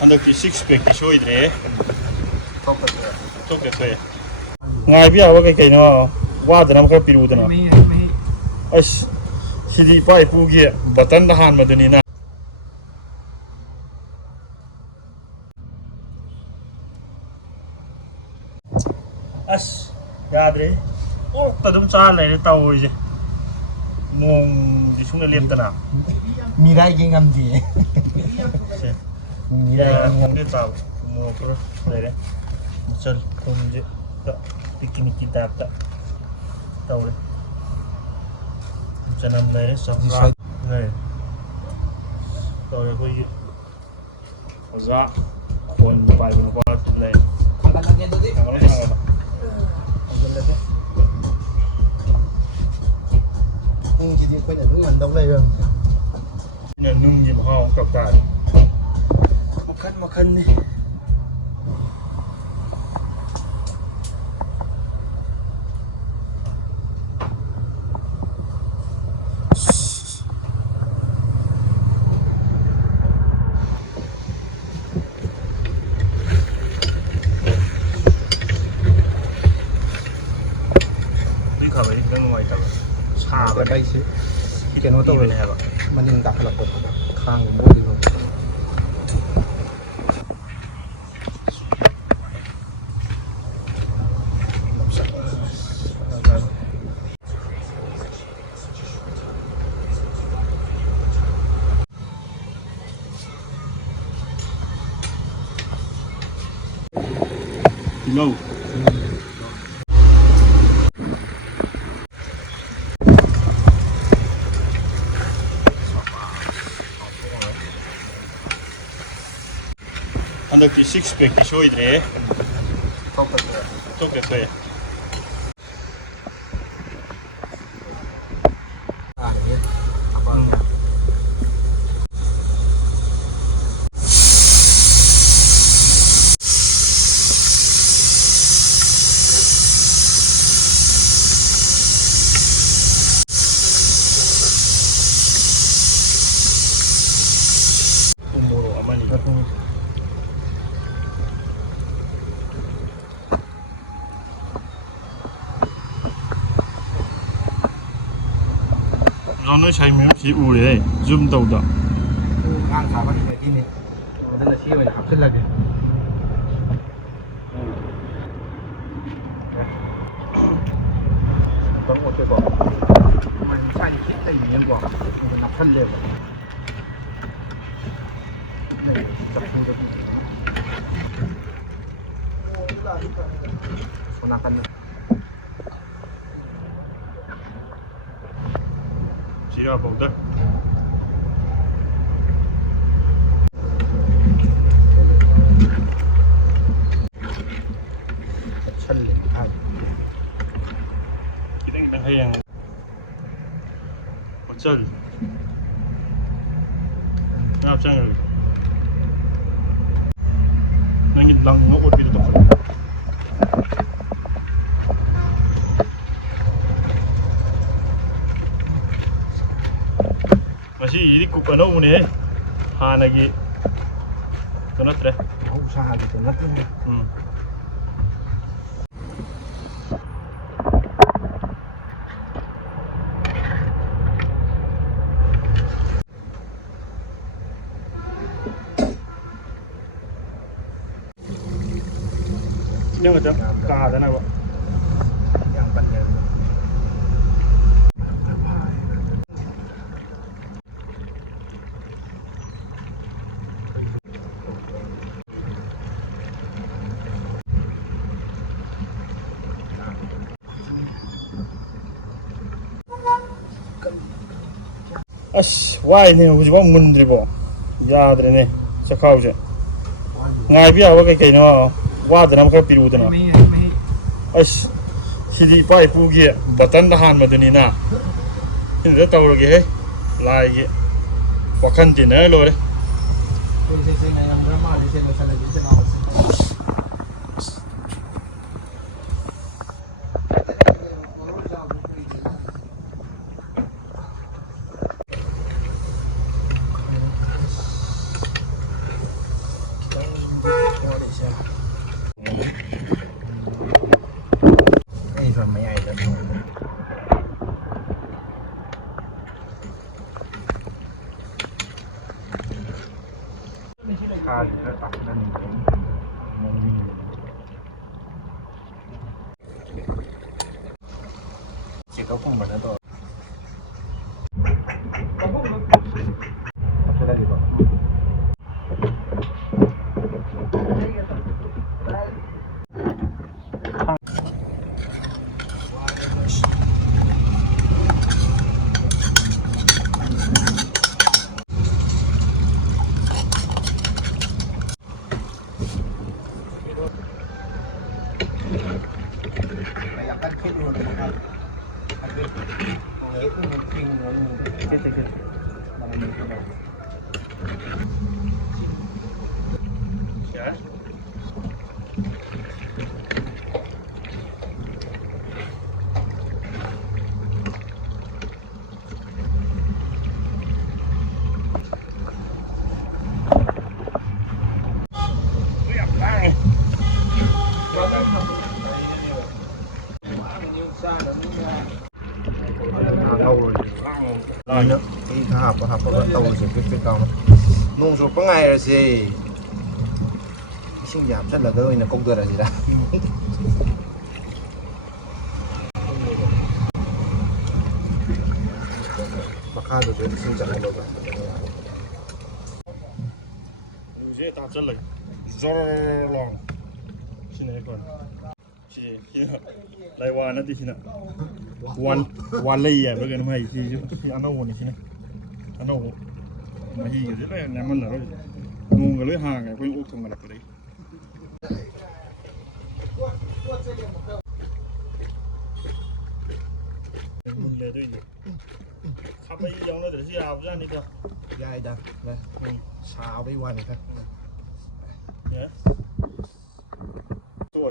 ꯍꯟꯗꯛꯇꯤ ꯁꯤꯛꯁ ꯄꯦꯛꯇꯤ ꯁꯣꯏꯗ꯭ꯔꯦ ꯊꯣꯛꯇꯦ ꯊꯣꯛꯑꯦ ꯉꯥꯏꯕ ꯌꯥꯕ ꯀꯩꯀꯩꯅꯣ ꯋꯥꯗꯅꯕ ꯈꯔ ꯄꯤꯔꯨꯗꯅ ꯑꯁ ꯁꯤꯗꯤ ꯏꯄꯥ ꯏꯄꯨꯒꯤ ꯕꯇꯟꯗ ꯍꯥꯟꯕꯗꯨꯅꯤꯅ ꯑꯁ ꯌꯥꯗ꯭ꯔꯦ ꯑꯣꯛꯇ ꯑꯗꯨꯝ ꯆꯥꯔ ꯂꯩꯔꯦ ꯇꯧꯔꯤꯁꯦ ꯅꯣꯡꯗꯤ ꯁꯨꯡꯂꯦꯞ ꯂꯦꯞꯇꯅ ꯃꯤꯔꯥꯏꯒꯤ ꯉꯝꯗꯦ ꯉꯝꯗꯦ ꯇꯥꯕ ꯃꯣꯔꯣꯛ ꯈꯔ ꯂꯩꯔꯦ ꯃꯆꯜ ꯊꯨꯝꯁꯦ ꯄꯤꯛꯀꯤ ꯇꯥꯏꯞꯇ ꯇꯧꯔꯦ ꯆꯅꯝ ꯂꯩꯔꯦ ꯆꯝꯄ꯭ꯔꯥ ꯂꯩꯔꯦ ꯇꯧꯔꯦ ꯑꯩꯈꯣꯏꯒꯤ ꯑꯣꯖꯥ ꯈꯣꯟ ꯄꯥꯏꯕ ꯅꯨꯄꯥꯁꯨ ꯂꯩ ꯄꯨꯡꯁꯤꯗꯤ ꯑꯩꯈꯣꯏꯅ ꯑꯗꯨꯝ ꯉꯝꯗꯧ ꯂꯩꯔꯕꯅꯤ ꯁꯤꯅ ꯅꯨꯡꯒꯤ ꯃꯍꯥꯎ ꯑꯃ ꯇꯧ ꯇꯥꯔꯦ ꯃꯈꯟ ꯃꯈꯟꯅꯤ ꯈꯕꯔꯤ ꯈꯤꯇꯪ ꯅꯨꯡꯉꯥꯏꯇꯕ ꯁꯥꯕ ꯑꯩꯁꯤ ꯀꯩꯅꯣ ꯇꯧꯔꯦ ꯍꯥꯏꯕ ꯃꯅꯤꯡ ꯀꯥꯈꯠꯂꯛꯄꯗ ꯈꯥꯡꯒꯨꯝꯕ ꯑꯣꯏꯗꯣꯏꯅꯣ ꯇꯤꯜꯍꯧ ꯍꯟꯗꯛꯇꯤ ꯁꯤꯛꯁ ꯄꯦꯛꯇꯤ ꯁꯣꯏꯗ꯭ꯔꯦ ꯊꯣꯛꯇꯦ ꯊꯣꯛꯑꯦ ꯃꯣꯔꯣꯛ ꯑꯃꯅꯤ ꯅꯣꯏ ꯁꯥꯏ ꯃꯌꯥꯝꯁꯤ ꯎꯔꯦ ꯖꯨꯝ ꯇꯧꯗ ꯉꯥꯡ ꯁꯥꯕ ꯍꯩꯅꯗꯤꯅꯦ ꯑꯗꯨꯅ ꯁꯤ ꯑꯣꯏꯅ ꯍꯥꯞꯆꯤꯜꯂꯒꯦ ꯑꯃꯨꯛꯇꯪ ꯑꯣꯠꯀꯦꯀꯣ ꯃꯁꯥꯒꯤ ꯈꯤꯠ ꯂꯩꯕꯅꯤꯅꯀꯣ ꯑꯗꯨ ꯅꯞꯁꯜꯂꯦꯕ ꯁꯣꯝ ꯅꯥꯀꯟꯗ ꯖꯤꯔꯥ powder ꯁꯜꯂꯦ khitang hayang machal ngap chang nangi lang nga ot bido to masi yidi kukano mune hanagi tonatre usaha gitu natre nhưng mà cà thế này bọn yang panjang ꯑꯁ ꯋꯥꯏꯅꯦ ꯍꯧꯖꯤꯛꯐꯥꯎ ꯃꯨꯟꯗ꯭ꯔꯤꯕꯣ ꯌꯥꯗ꯭ꯔꯦꯅꯦ ꯆꯈꯥꯎꯁꯦ ꯉꯥꯏꯕ ꯌꯥꯕ ꯀꯩꯀꯩꯅꯣ ꯋꯥꯗꯅꯕ ꯈꯔ ꯄꯤꯔꯨꯗꯅ ꯑꯁ ꯁꯤꯗꯤ ꯏꯄꯥ ꯏꯄꯨꯒꯤ ꯕꯇꯟꯗ ꯍꯥꯟꯕꯗꯨꯅꯤꯅ ꯁꯤꯗ ꯇꯧꯔꯒꯦꯍꯦ ꯂꯥꯏꯒꯤ ꯋꯥꯈꯜ ꯇꯤꯟꯅꯔ ꯂꯣꯏꯔꯦ าจะตัดนั่นเช็คเขาคงเหมือนนั้นต่อใช่ได้ดีกว่าอยากกันคิดดูนะครับคิดมันจริงเหรอใช่ใช่ใช่มันมีอะไร Rồi nữa, cái học có tàu sẽ cái cao nung rồi có ngày rồi gì sinh giảm rất là cơ là công việc là gì đó mà khai được cái sinh giảm đâu rồi dễ ta chân lại gió lòng xin này còn xin lạiวันนั่นดิสินะวันเลยอ่ะเมื่อกี้ไม่สิที่อันนั้นวันนี้สินะอันนั้นมาฮีกันเลยเนี่ยมันอะไรงงกันเลยห่างไงก็ยังอุ้มทงกันไปเลยมึงเลยด้วยนี่ขับไปยังเลยแต่ที่เอาจ้านี่ก็ dài đó này xào với quan này thôi nhé tua